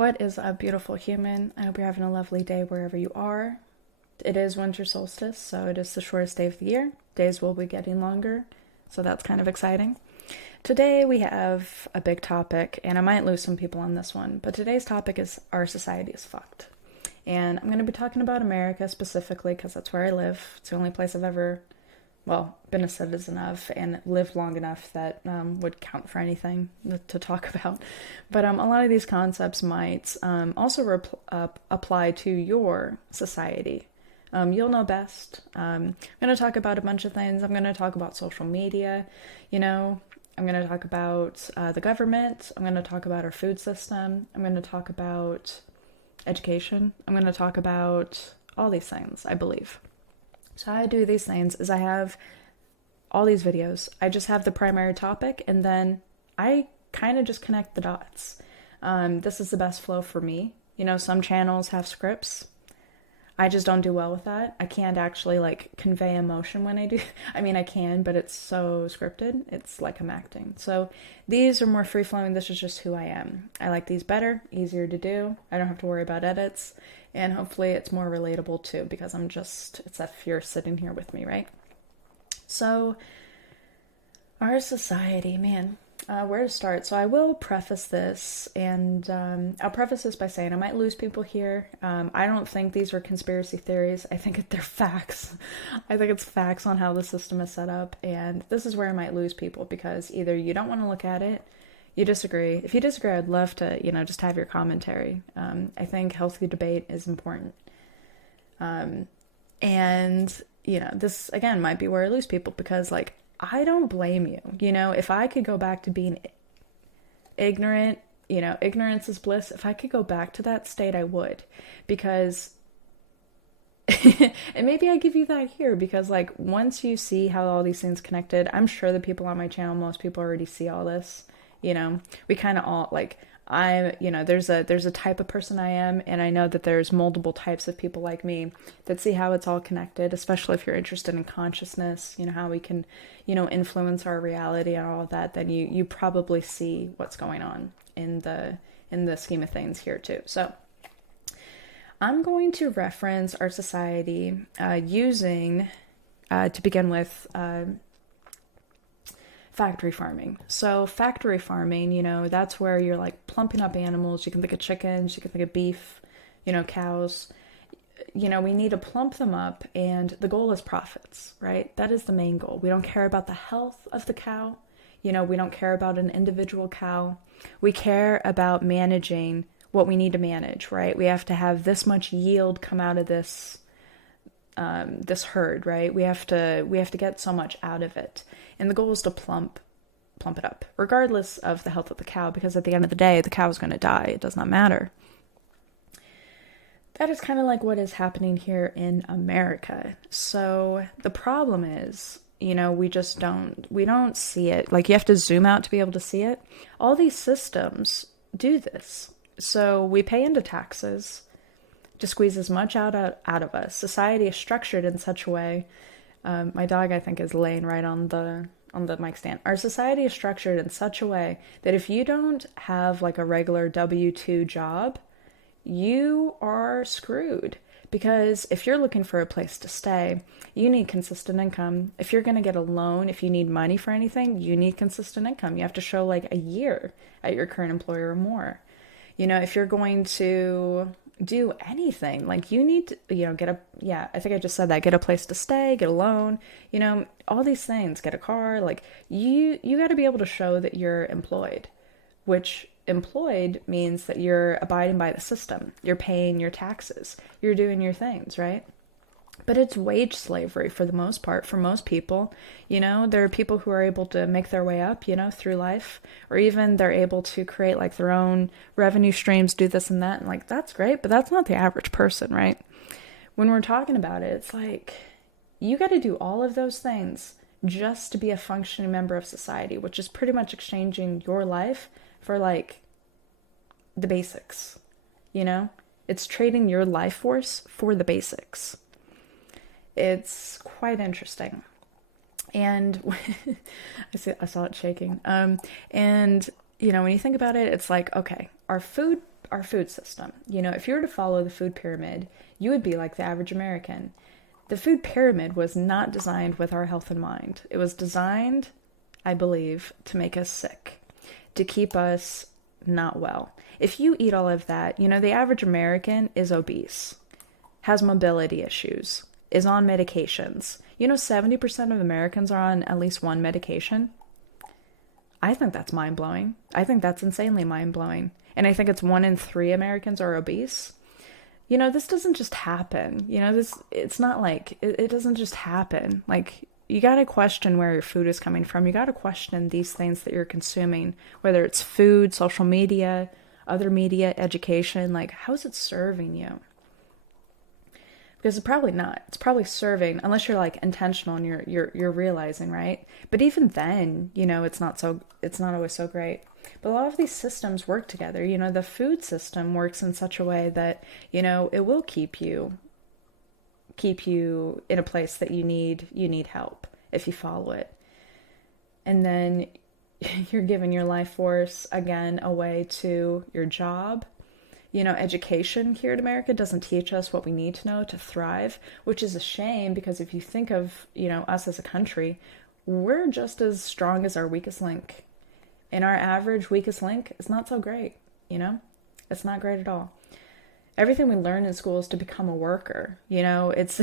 What is up, beautiful human? I hope you're having a lovely day wherever you are. It is winter solstice, so it is the shortest day of the year. Days will be getting longer, so that's kind of exciting. Today we have a big topic, and I might lose some people on this one, but today's topic is our society is fucked. And I'm going to be talking about America specifically because that's where I live. It's the only place I've ever, been a citizen of and lived long enough that would count for anything to talk about. But a lot of these concepts might also apply to your society. You'll know best. I'm going to talk about a bunch of things. I'm going to talk about social media, I'm going to talk about the government. I'm going to talk about our food system. I'm going to talk about education. I'm going to talk about all these things, I believe. So how I do these things is I have all these videos. I just have the primary topic and then I kind of just connect the dots. This is the best flow for me. Some channels have scripts. I just don't do well with that. I can't actually convey emotion when I do. I mean, I can, but it's so scripted. It's like I'm acting. So these are more free flowing. This is just who I am. I like these better, easier to do. I don't have to worry about edits. And hopefully it's more relatable too, because it's that fear sitting here with me, right? So our society, man, where to start? So I will preface this, and I'll preface this by saying I might lose people here. I don't think these are conspiracy theories. I think they're facts. I think it's facts on how the system is set up, and this is where I might lose people because either you don't want to look at it, you disagree. If you disagree, I'd love to, just have your commentary. I think healthy debate is important. And, this, again, might be where I lose people because, I don't blame you. If I could go back to being ignorant, ignorance is bliss. If I could go back to that state, I would. Because, and maybe I give you that here because, once you see how all these things connected, I'm sure the people on my channel, most people already see all this. We kind of all, there's a type of person I am, and I know that there's multiple types of people like me that see how it's all connected, especially if you're interested in consciousness, how we can, influence our reality and all of that, then you probably see what's going on in the scheme of things here too. So I'm going to reference our society using, to begin with, factory farming. So factory farming, that's where you're plumping up animals. You can think of chickens, you can think of beef, cows. We need to plump them up, and the goal is profits, right? That is the main goal. We don't care about the health of the cow. We don't care about an individual cow. We care about managing what we need to manage, right? We have to have this much yield come out of this herd, right? We have to get so much out of it. And the goal is to plump it up, regardless of the health of the cow, because at the end of the day, the cow is going to die. It does not matter. That is kind of like what is happening here in America. So the problem is, we don't see it. You have to zoom out to be able to see it. All these systems do this. So we pay into taxes to squeeze as much out of us. Society is structured in such a way. My dog, I think, is laying right on the mic stand. Our society is structured in such a way that if you don't have a regular W-2 job, you are screwed. Because if you're looking for a place to stay, you need consistent income. If you're going to get a loan, if you need money for anything, you need consistent income. You have to show a year at your current employer or more. If you're going to do anything, you need to, I think I just said that, get a place to stay, get a loan, all these things, get a car, you got to be able to show that you're employed, which employed means that you're abiding by the system, you're paying your taxes, you're doing your things, right? But it's wage slavery for the most part, for most people. There are people who are able to make their way up, through life, or even they're able to create their own revenue streams, do this and that. And that's great, but that's not the average person, right? When we're talking about it, it's you got to do all of those things just to be a functioning member of society, which is pretty much exchanging your life for the basics, It's trading your life force for the basics. It's quite interesting. And I saw it shaking. And, when you think about it, it's okay, our food system. If you were to follow the food pyramid, you would be like the average American. The food pyramid was not designed with our health in mind. It was designed, I believe, to make us sick, to keep us not well. If you eat all of that, the average American is obese, has mobility issues, is on medications. 70% of Americans are on at least one medication. I think that's mind-blowing. I think that's insanely mind-blowing. And I think it's 1 in 3 Americans are obese. This doesn't just happen. It's not like, it doesn't just happen. Like, you got to question where your food is coming from. You got to question these things that you're consuming, whether it's food, social media, other media, education. Like, how is it serving you? Because it's probably not. It's probably serving, unless you're like intentional and you're realizing, right? But even then, it's not always so great. But a lot of these systems work together. The food system works in such a way that, it will keep you in a place that you need help if you follow it. And then you're giving your life force again away to your job. Education here in America doesn't teach us what we need to know to thrive, which is a shame, because if you think of, us as a country, we're just as strong as our weakest link. And our average weakest link is not so great, It's not great at all. Everything we learn in school is to become a worker. It's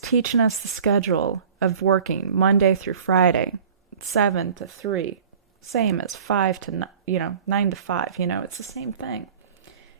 teaching us the schedule of working Monday through Friday, 7 to 3, same as 5 to 9 to 5. It's the same thing.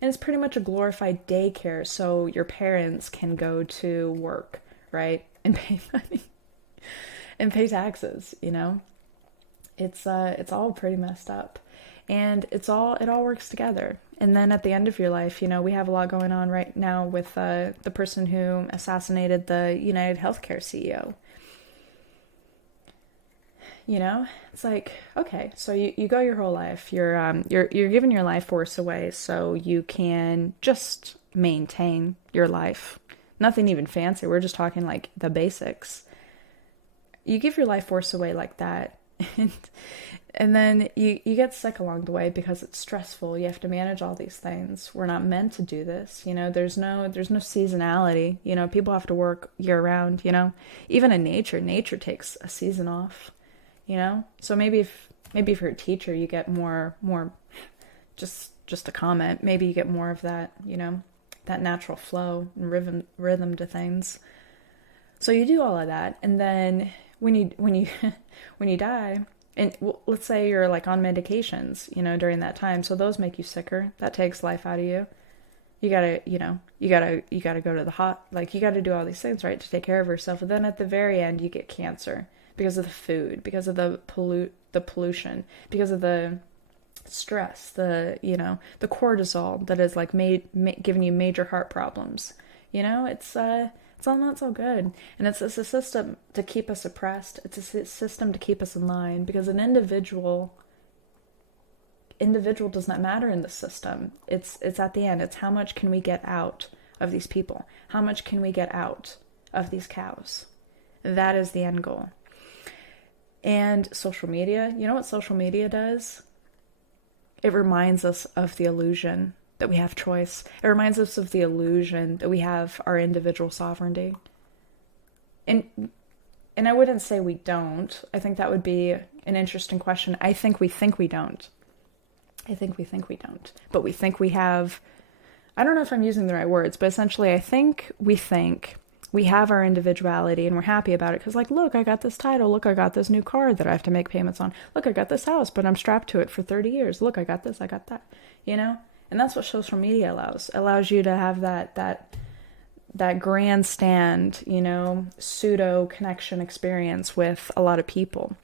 And it's pretty much a glorified daycare, so your parents can go to work, right, and pay money and pay taxes. It's all pretty messed up, and it all works together. And then at the end of your life, we have a lot going on right now with the person who assassinated the United Healthcare CEO. It's like, okay, so you go your whole life, you're giving your life force away so you can just maintain your life. Nothing even fancy. We're just talking like the basics. You give your life force away like that. And then you get sick along the way because it's stressful. You have to manage all these things. We're not meant to do this. There's no seasonality. People have to work year round, Even in nature takes a season off, So maybe if you're a teacher, you get more just a comment. Maybe you get more of that, that natural flow and rhythm to things. So you do all of that, and then when you die, and let's say you're like on medications, during that time, so those make you sicker. That takes life out of you. You gotta go to you gotta do all these things, right, to take care of yourself. And then at the very end, you get cancer because of the food, because of the pollution, because of the stress, the cortisol that is like giving you major heart problems. It's all not so good. And it's a system to keep us oppressed. It's a system to keep us in line, because an individual does not matter in the system. It's at the end. It's how much can we get out of these people? How much can we get out of these cows? That is the end goal. And social media, you know what social media does? It reminds us of the illusion that we have choice. It reminds us of the illusion that we have our individual sovereignty. And I wouldn't say we don't. I think that would be an interesting question. I think we don't. But we think we have, I don't know if I'm using the right words, but essentially I think we have our individuality and we're happy about it because, like, look, I got this title. Look, I got this new car that I have to make payments on. Look, I got this house, but I'm strapped to it for 30 years. Look, I got this, I got that, And that's what social media allows. It allows you to have that grandstand, pseudo connection experience with a lot of people.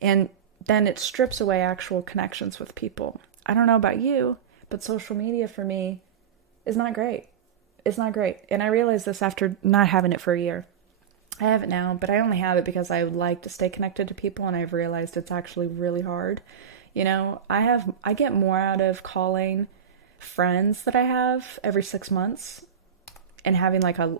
And then it strips away actual connections with people. I don't know about you, but social media for me is not great. It's not great. And I realized this after not having it for a year. I have it now, but I only have it because I would like to stay connected to people, and I've realized it's actually really hard. I get more out of calling friends that I have every 6 months and having like a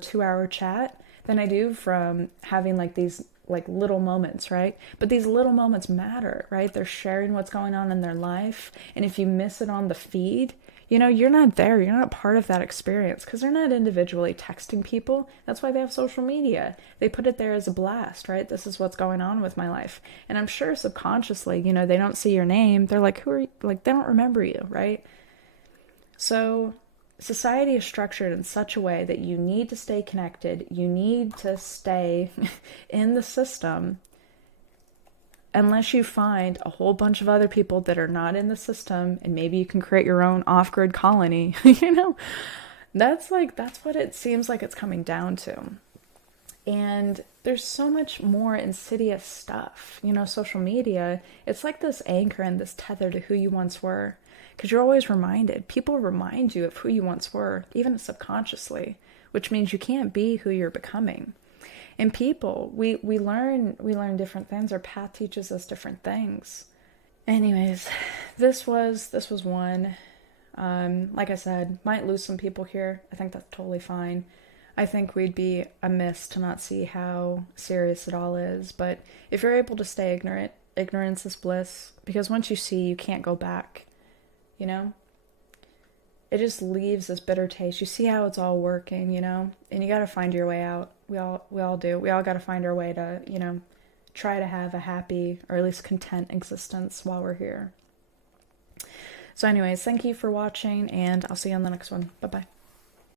2 hour chat than I do from having like these like little moments, right? But these little moments matter, right? They're sharing what's going on in their life. And if you miss it on the feed, you know, you're not there. You're not part of that experience because they're not individually texting people. That's why they have social media. They put it there as a blast, right? This is what's going on with my life. And I'm sure subconsciously, you know, they don't see your name. They're like, who are you? Like, they don't remember you, right? So society is structured in such a way that you need to stay connected. You need to stay in the system unless you find a whole bunch of other people that are not in the system, and maybe you can create your own off-grid colony. You know, that's what it seems like it's coming down to. And there's so much more insidious stuff. You know, social media, it's like this anchor and this tether to who you once were, because you're always reminded. People remind you of who you once were, even subconsciously, which means you can't be who you're becoming. And people, we learn different things. Our path teaches us different things. Anyways, this was one. Like I said, might lose some people here. I think that's totally fine. I think we'd be amiss to not see how serious it all is. But if you're able to stay ignorant, ignorance is bliss. Because once you see, you can't go back. You know? It just leaves this bitter taste. You see how it's all working, you know? And you gotta find your way out. We all do. We all gotta find our way to, you know, try to have a happy or at least content existence while we're here. So anyways, thank you for watching, and I'll see you on the next one. Bye-bye.